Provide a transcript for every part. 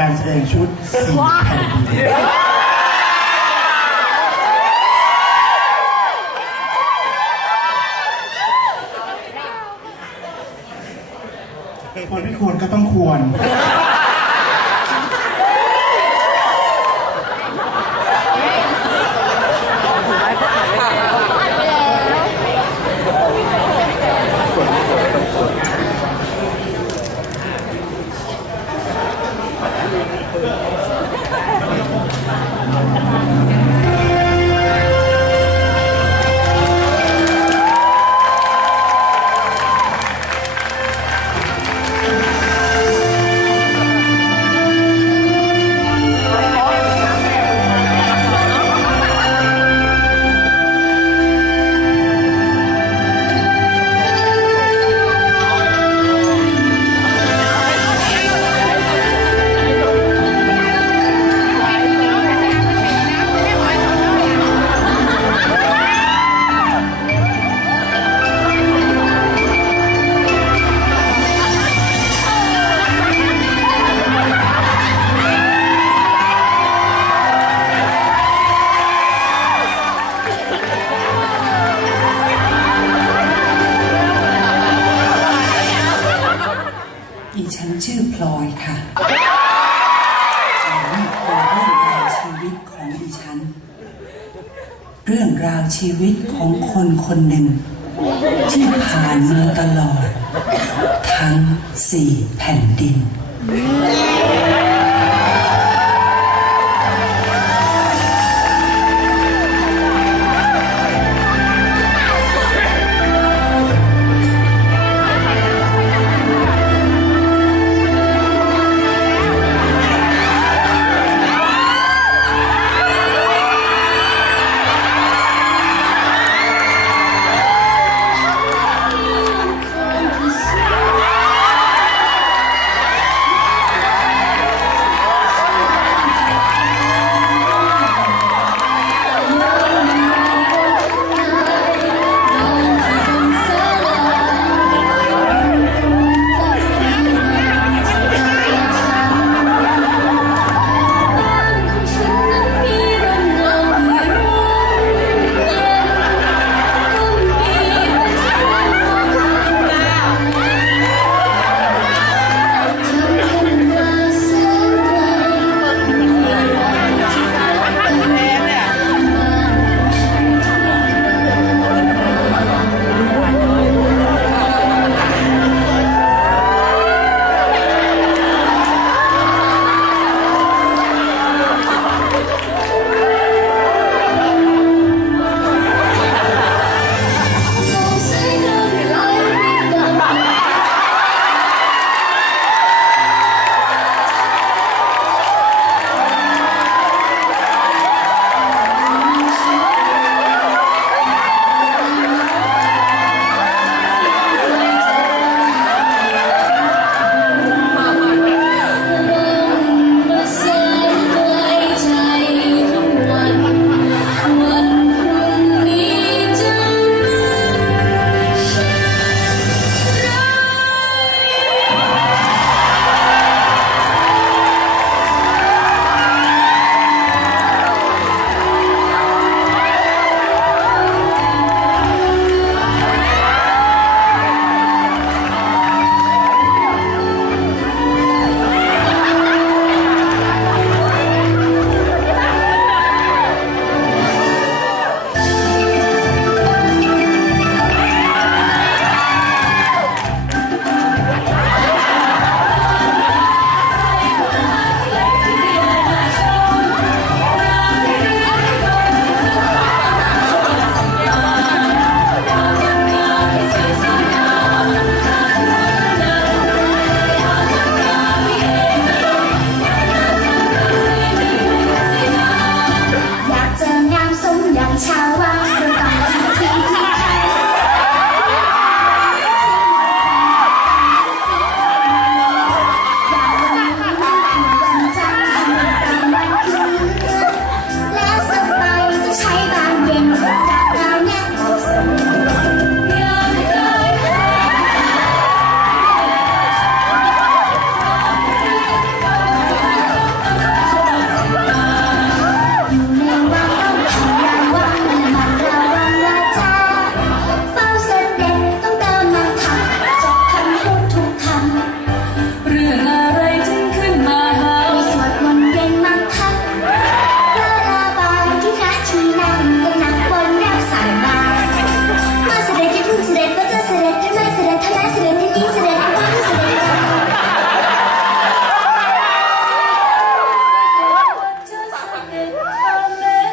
การแสดงชุดสีแผ่นดินควไม่ควรก็ต้องควร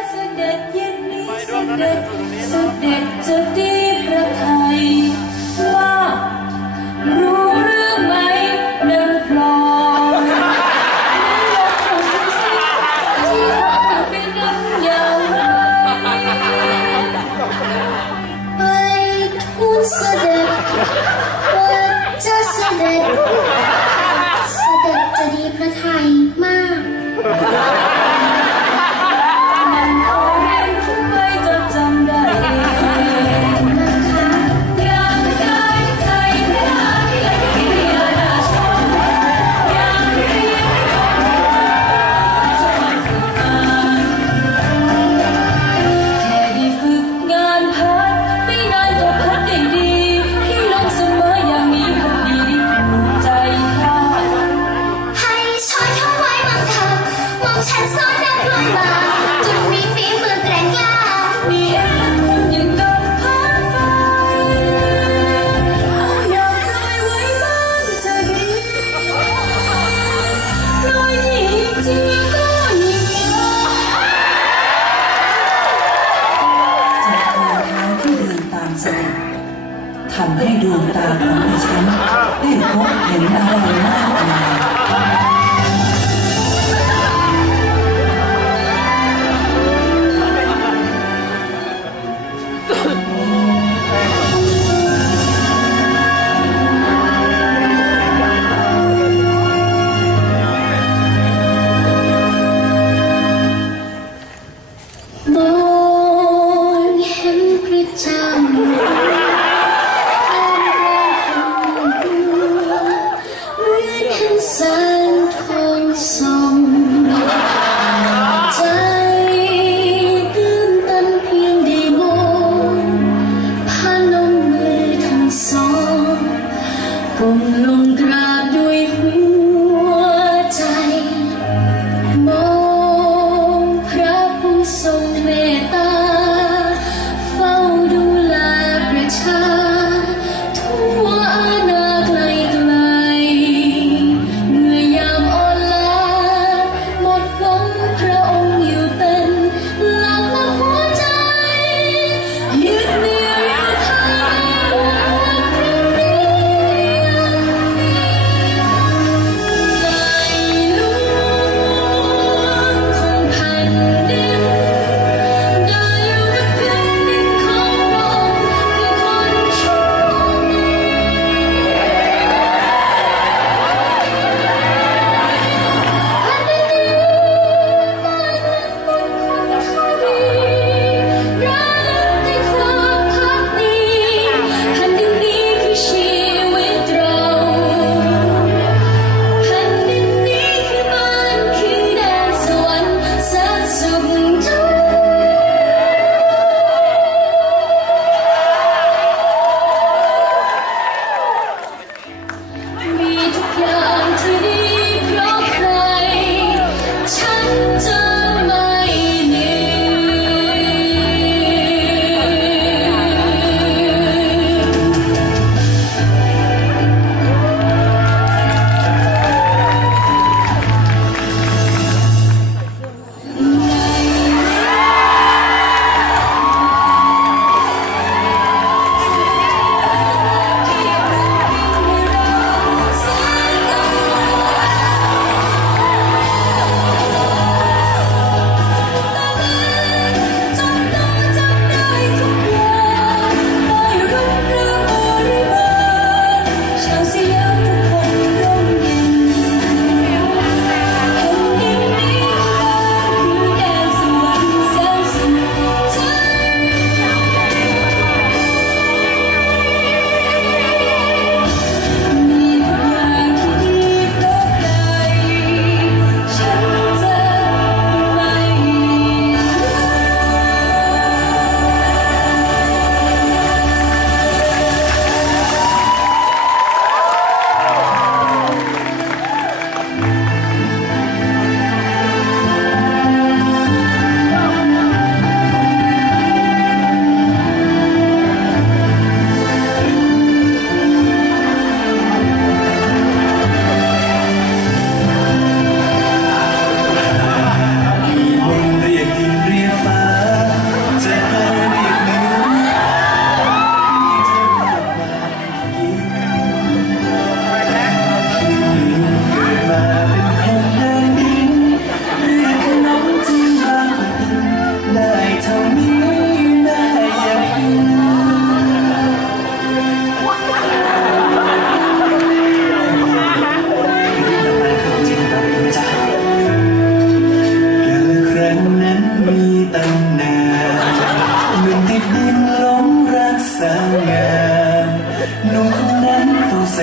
เสด็จย็นนี้เสด็จเสด็จจะดีประทาน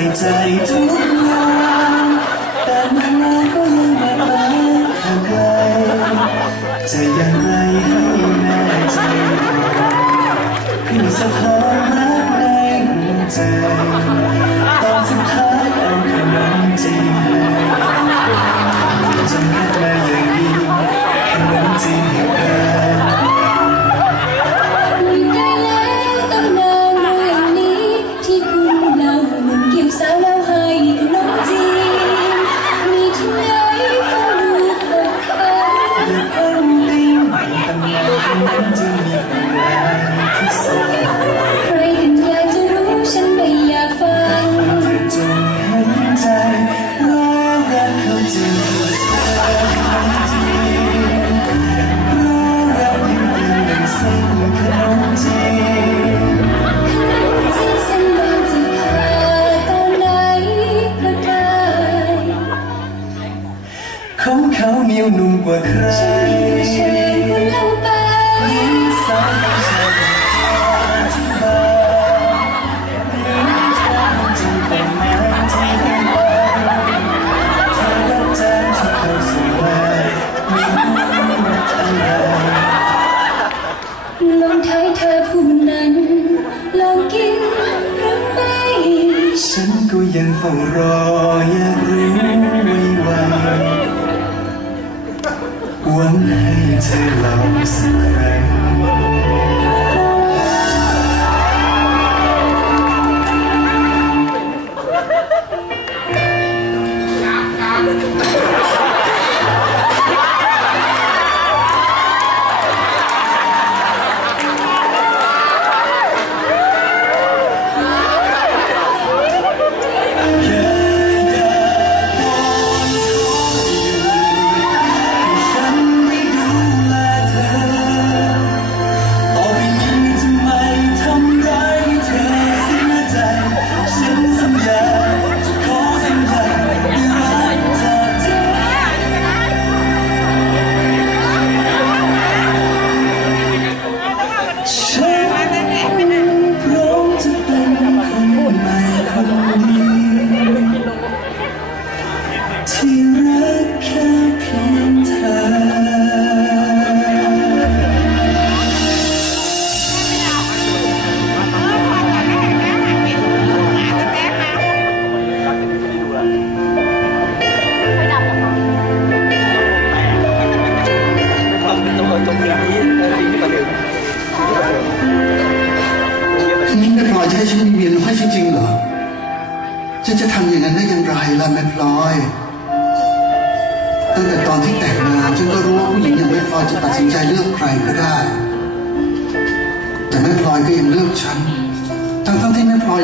tight, tight.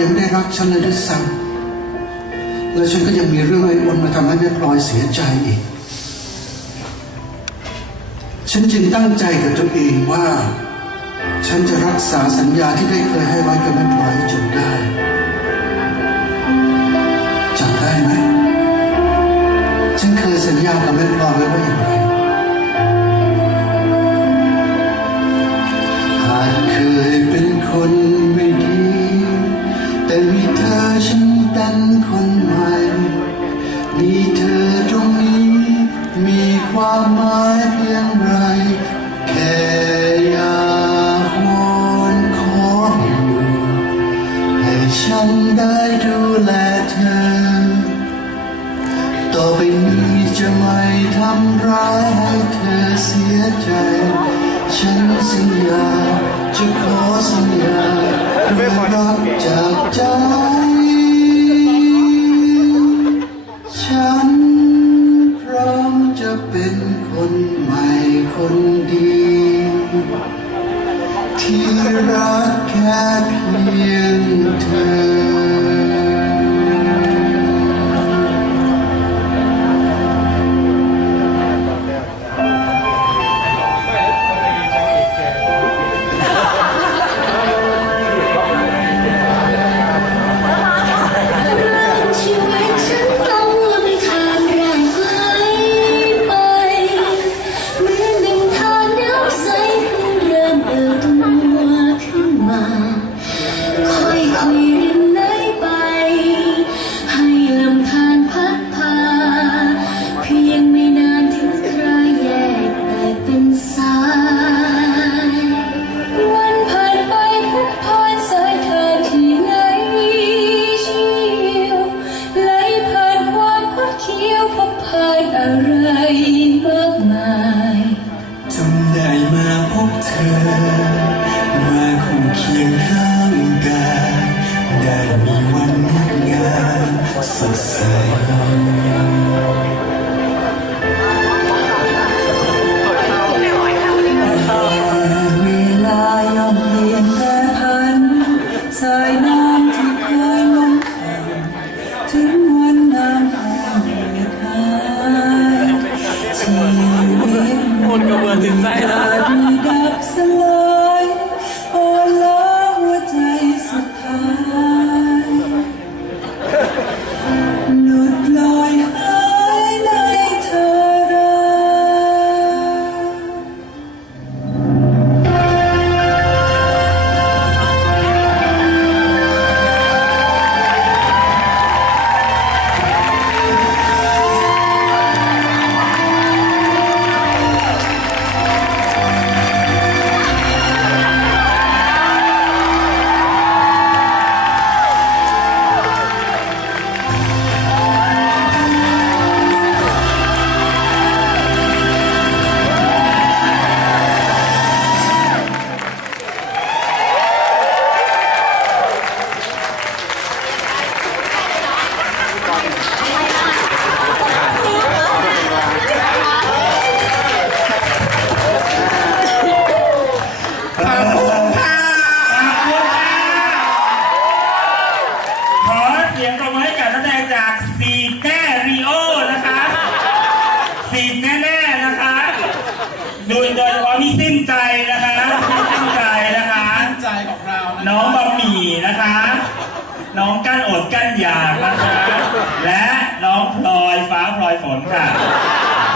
ยัได้รักฉันเลยด้วยซ้ำแล้วฉันก็ยังมีเรื่องไอ้อ้วนมาทำให้แม่พลอยเสียใจอีก ฉันจึงตั้งใจกับตัวเองว่า ฉันจะรักษาสัญญาที่ได้เคยให้ไว้กับแม่พลอยจนได้จำได้ไหมฉันเคยสัญญากับแม่พลอยไว้ว่าอย่างไร so sad.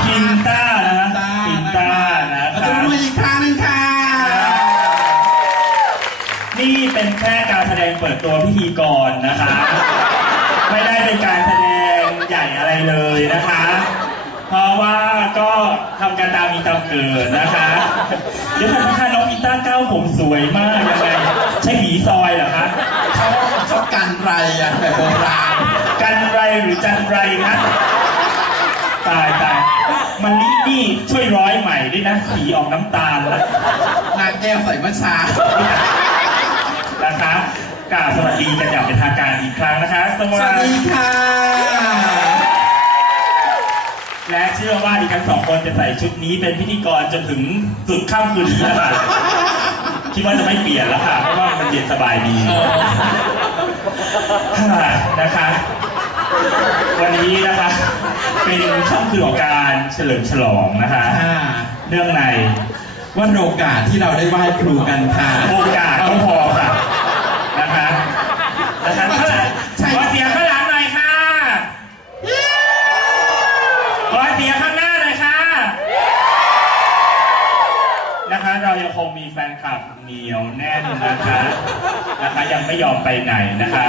พินต้านะคะตาพินต้านะเราคะจะมืออีกครั้งหนึงค่ะ นี่เป็นแค่การแสดงเปิดตัวพิธีกรนะคะ ไม่ได้เป็นการแสดงใหญ่อะไรเลยนะคะ เพราะว่าก็ทำกันตามมีตามเกิดนะคะ เดี๋ยวก่อนนะคะน้องพินต้าเก้าผมสวยมากยังไงใช่ผีซอยเหรอคะ เขาเขากันไรอะแบบโบราณ กันไรหรือจันไรนะ ตายตายมันนี่นี่ช่วยร้อยใหม่ด้วยนะสีออกน้ำตาลแล้วนางแก้วใส่เมื่อเช้านะคะกราบสวัสดีกันอย่างเป็นทางการอีกครั้งนะคะสสวัวัสสดีดีค่ะ และเชื่อว่าดิฉันสองคนจะใส่ชุดนี้เป็นพิธีกรจนถึงสุดค่ำคืนนี้แล้วค่ะคิดว่าจะไม่เปลี่ยนแล้วค่ะ เพราะว่ามันเย็นสบายดีค่ะนะคะ วันนี้นะคะ เป็นค่ำคืนของการเฉลิมฉลองนะคะค่ะเนื่องในวันโอกาสที่เราได้ไหว้ครูกันค่ะโอกาสก็พอค่ะนะคะนะคะข้างหลังใช่ขอเสียงข้างหลังหน่อยค่ะขอเสียงข้างหน้าหน่อยค่ะนะคะเรายังคงมีแฟนคลับเหนียวแน่นนะคะนะคะ ยังไม่ยอมไปไหนนะคะ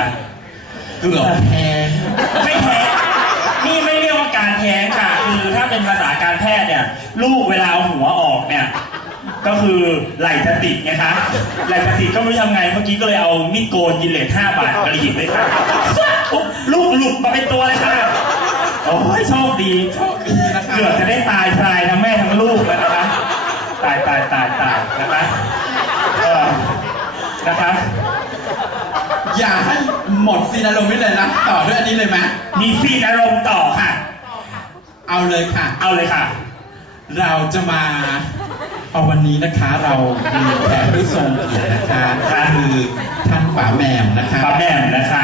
เกือบแพงไม่แท้งนี่ไม่เรีย กว่าการแท้งค่ะคือถ้าเป็นภาษาการแพทย์เนี่ยลูกเวลาเอาหัวออกเนี่ยก็คือไหล่จะติดไงคะไหล่จะติดก็ไม่รู้ทำไงเมื่อกี้ก็เลยเอามีดโกนยินเลท5บาทกระดิ่งเลยค่ะปุ๊บลูกหลุดมาเป็นตัวเลยค่ะโอ้ยโชคดีโชคดีนะคะเกือบจะได้ตายทรายทั้งแม่ทั้งลูกแล้วนะคะตายตายตายตายนะคะเออนะคะอย่าให้หมดซีนอารมณ์นี่เลยนะ ต่อด้วยอันนี้เลยไหมมีซีนอารมณ์ต่อค่ะ เอาเลยค่ะ เอาเลยค่ะ เราจะมาเอาวันนี้นะคะเรามีแขกผู้ทรงเกียรตินะคะคือท่านป๋าแหม่มนะคะปาแหม่มนะคะ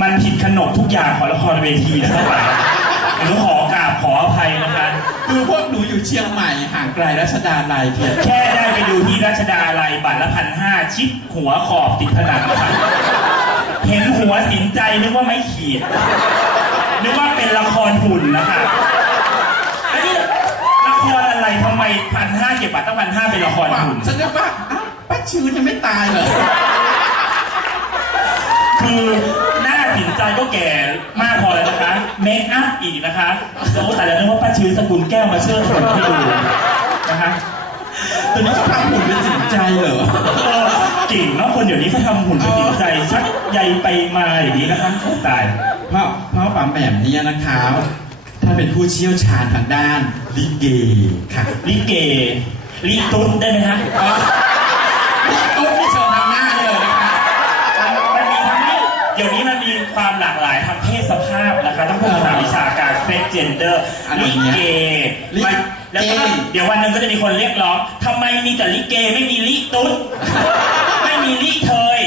มันผิดขนบทุกอย่างของละครเวทีนะครับหนูขอกราบขออภัยนะคะคือพวกหนูอยู่เชียงใหม่ห่างไกลรัชดาลัยเพียงแค่ได้ไปดูที่รัชดาลัยบัตรละพันห้าชิดหัวขอบติดผนังค่ะเห็นหัวสินใจนึกว่าไม่ขีดนึกว่าเป็นละครหุ่นนะคะอันนี้ละครอะไร ทำไมพันห้าเก็บบัตรตั้งพันห้าเป็นละครว่าหุ่นฉันนึกว่าอ้าวป้าชื้นยังไม่ตายเหรอ คือหน้าสินใจก็แก่มากพอแล้วนะคะเมคอัพอีกนะคะโอ้แต่แล้วนึกว่าป้าชื้อสกุลแก้วมาเชื่อผมให้ดูนะคะตอนนี้เขาทำหุ่นเป็นสินใจเหรอเออเก่งเนาะคนเดี๋ยวนี้เขาทำหุ่นเป็นสินใจ ชักใยไปมาอย่างนี้นะคะโอ้ตาย เพราะเพราะป๋าแหม่มเนี่ยนะคะ ท่านเป็นผู้เชี่ยวชาญทางด้านลิเกค่ะลิเกลิตุ้นได้ไหมฮะอ๋อตุ๊กที่เชิญทางหน้าเลยนะคะมันมีทั้งเดี๋ยวนี้มันมีความหลากหลายทางเพศสภาพนะคะต้องพูดภาษาวิชาการเซ็กเจนเดอร์ลิเกมันแล้วก็เดี๋ยววันหนึ่งก็จะมีคนเรียกร้องทำไมมีแต่ลิเกไม่มีลิตุ้นไม่มีลิเทย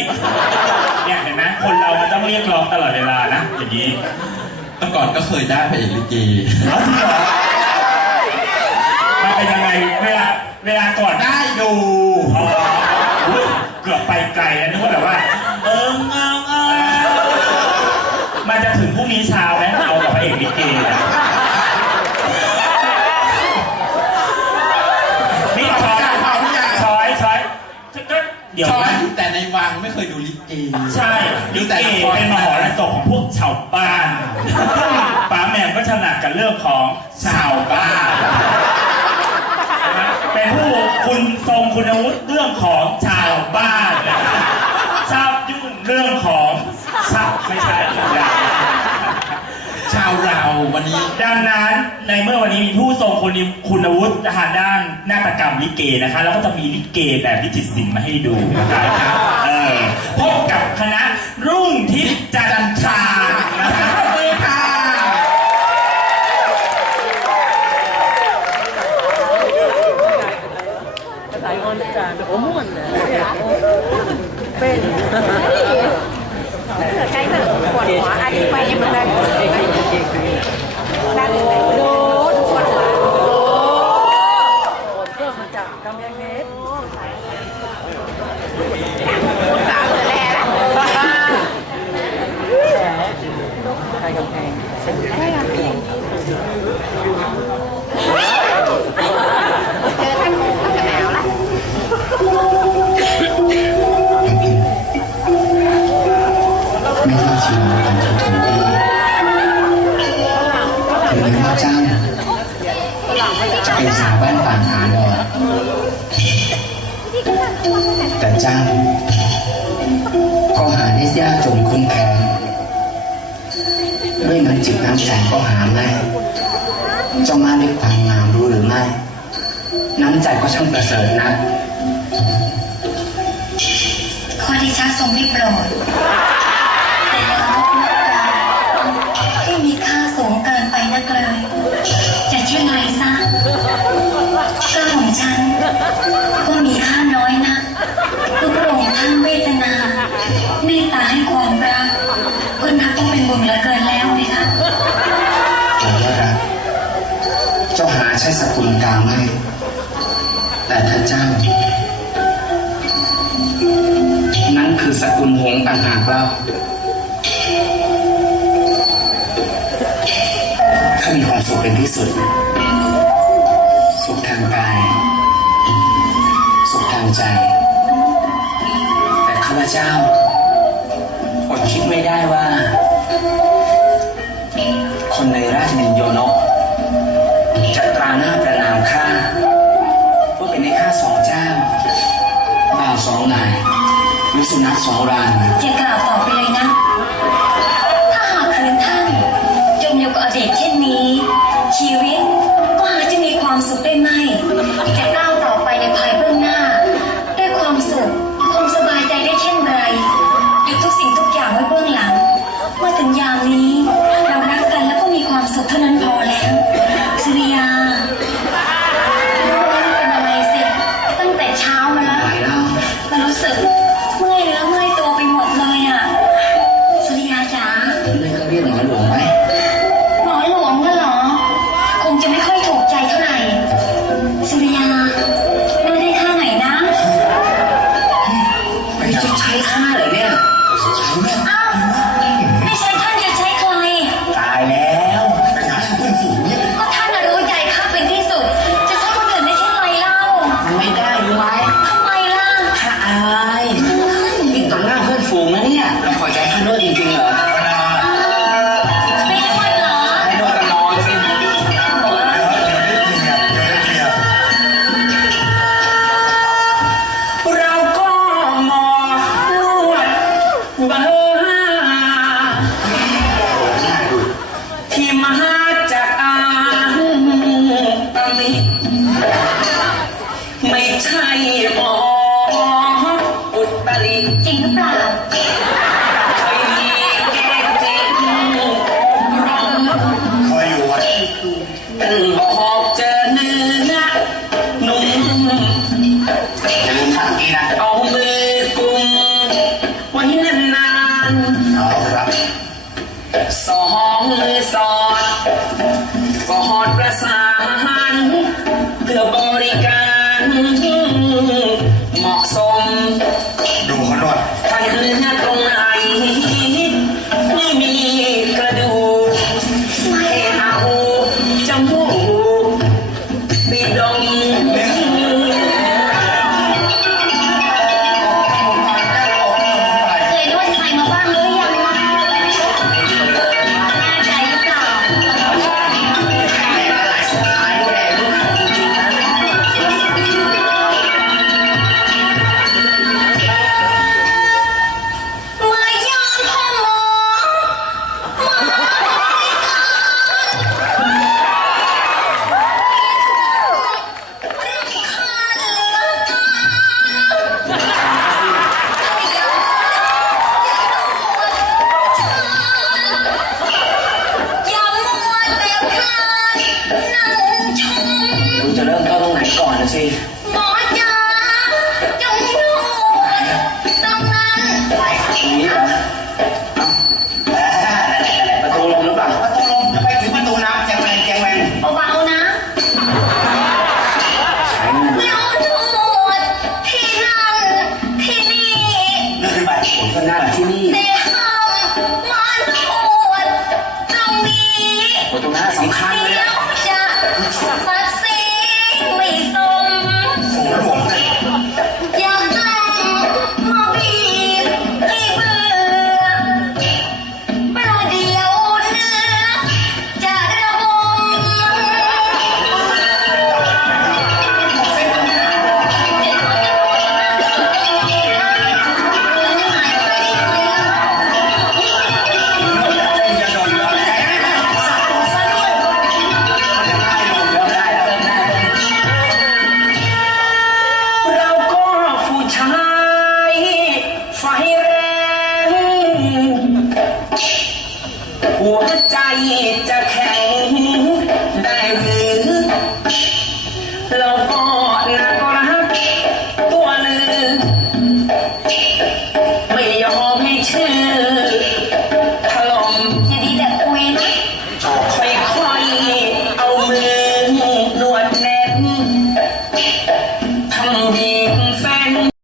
เนี่ยเห็นไหมคนเรามันต้องเรียกร้องตลอดเวลานะอย่างนี้ แต่ก่อนก็เคยได้พระเอกลิเกเอาจริงเหรอมันเป็นยังไงเวลาเวลาก่อนได้ดูอ๋ออุ๊ยเกือบไปไกลแล้วนึกว่าแบบว่า เออเงาเงามันจะถึงพรุ่งนี้เช้าไหมเอากับพระเอกลิเกเนี่ยนี่ช้อยช้อยช้อยก็เดี๋ยวช้อยนะ อยู่แต่ในวังไม่เคยดูลิเกใช่ลิเกเป็นมหรสพของพวกชาวบ้านซึ่งป๋าแหม่มก็ถนัดกับ เรื่องของชาวบ้านเป็นผู้คุณทรงคุณวุฒิเรื่องของชาวบ้านนะครับชอบยุ่งเรื่องของชาวไม่ใช่อย่างชาวเราวันนี้ ดังนั้นในเมื่อวันนี้มีผู้ทรงคุณคุณวุฒิทางด้านนาฏกรรมลิเกนะคะแล้วก็จะมีลิเกแบบวิจิตรศิลป์มาให้ดูนะคะเออพบกับคณะรุ่งทิพย์ เน้ำใจก็ช่างประเสริฐนะขอดิฉันทรงไม่โปรดแต่กกมีค่าสูงเกินไปนักเลยจะเช่นไรซะก็ของฉัน เจ้า นั่นคือสกุลหงต่างหากเราข้ามีความสุขเป็นที่สุด สุขทางกาย สุขทางใจ แต่ข้าพเจ้าอดคิดไม่ได้ว่า คนในราชนินโยนกจะตราหน้าประนามข้า สองเจ้าบ่าวสองนายมีสุนัขสองรานอย่ากล่าวต่อไปเลยนะ ถ้าหากคืนท่านจมอยู่กับอดีตเช่นนี้ ชีวิตก็อาจจะมีความสุขได้ไหมแต่ก้า